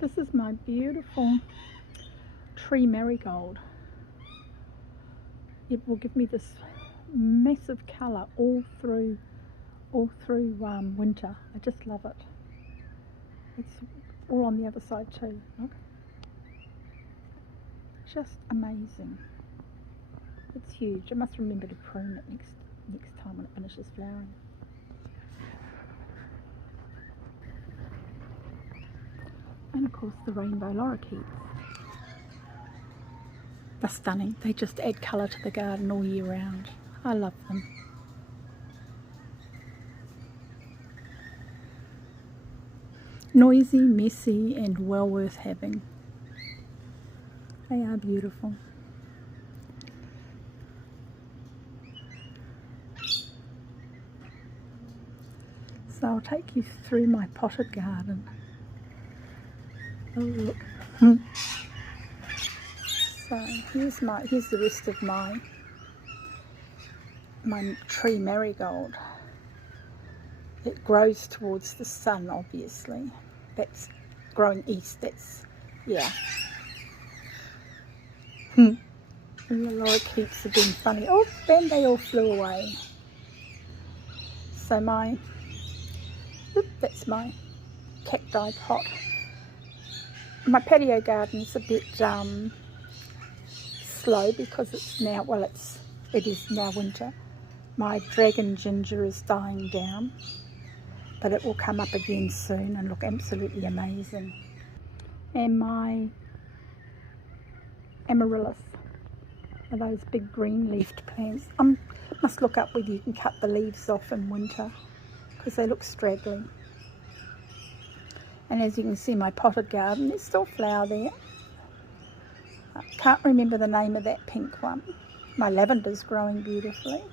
This is my beautiful tree marigold. It will give me this massive colour all through winter. I just love it. It's all on the other side too. Look, just amazing. It's huge. I must remember to prune it next time when it finishes flowering. And of course the rainbow lorikeets. They're stunning. They just add colour to the garden all year round. I love them. Noisy, messy and well worth having. They are beautiful. So I'll take you through my potted garden. Oh look. So here's the rest of my tree marigold. It grows towards the sun, obviously. That's growing east. That's, yeah. And the lorikeets have been funny. Oh, and they all flew away. So that's my cacti pot. My patio garden is a bit slow because it's now, well, it is now winter. My dragon ginger is dying down, but it will come up again soon and look absolutely amazing. And my amaryllis are those big green leafed plants. I must look up whether you can cut the leaves off in winter because they look straggly. And as you can see, my potted garden, there's still flower there. I can't remember the name of that pink one. My lavender's growing beautifully.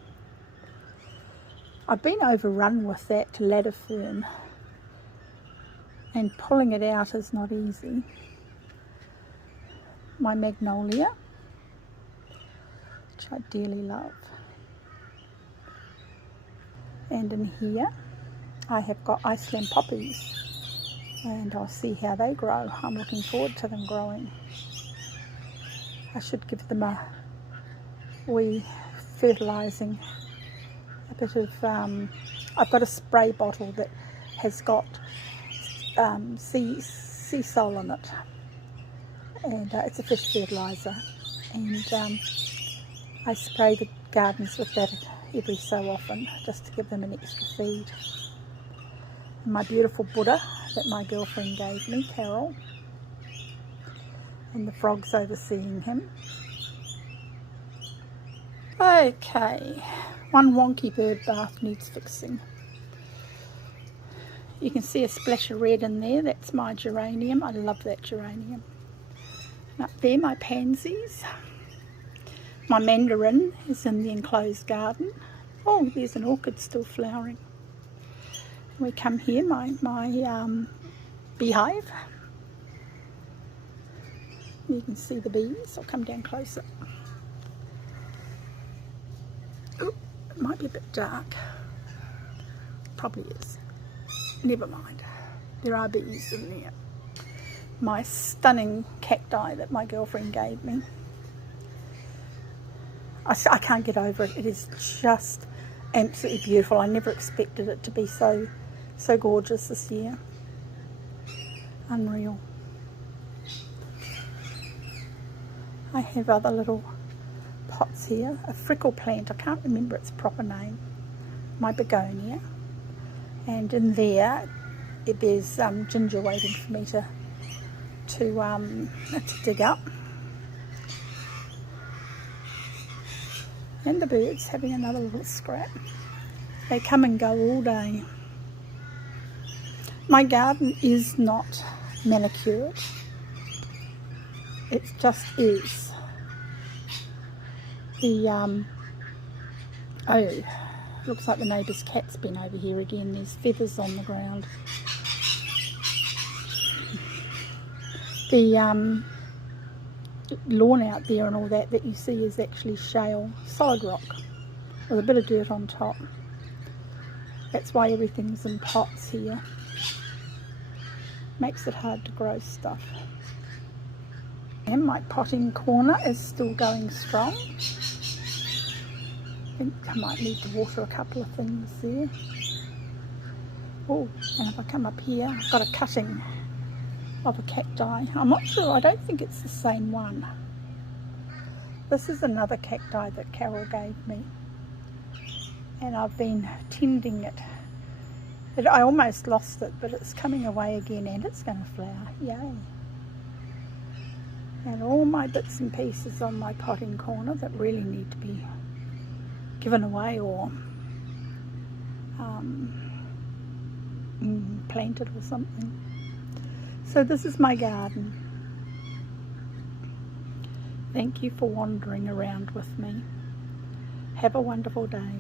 I've been overrun with that ladder fern, and pulling it out is not easy. My magnolia, which I dearly love. And in here I have got Iceland poppies, and I'll see how they grow. I'm looking forward to them growing. I should give them a wee fertilising, a bit of, I've got a spray bottle that has got sea salt in it, and it's a fish fertiliser, and I spray the gardens with that every so often just to give them an extra feed. And my beautiful Buddha that my girlfriend gave me, Carol, and the frogs overseeing him. Okay, one wonky bird bath needs fixing. You can see a splash of red in there. That's my geranium. I love that geranium. And up there, my pansies. My mandarin is in the enclosed garden. Oh, there's an orchid still flowering. We come here, my beehive. You can see the bees. I'll come down closer. Oh, it might be a bit dark. Probably is. Never mind. There are bees in there. My stunning cacti that my girlfriend gave me. I can't get over it. It is just absolutely beautiful. I never expected it to be so gorgeous this year. Unreal. I have other little pots here. A frickle plant, I can't remember its proper name. My begonia. And in there, there's ginger waiting for me to dig up. And the birds having another little scrap. They come and go all day. My garden is not manicured. It just is. Oh, looks like the neighbour's cat's been over here again. There's feathers on the ground. The lawn out there and all that you see is actually shale, solid rock, with a bit of dirt on top. That's why everything's in pots here. makes it hard to grow stuff. And my potting corner is still going strong. I think I might need to water a couple of things there. Oh, and if I come up here, I've got a cutting of a cacti. I'm not sure, I don't think it's the same one. This is another cacti that Carol gave me, and I've been tending it. I almost lost it, but it's coming away again and it's going to flower. Yay. And all my bits and pieces on my potting corner that really need to be given away or planted or something. So this is my garden. Thank you for wandering around with me. Have a wonderful day.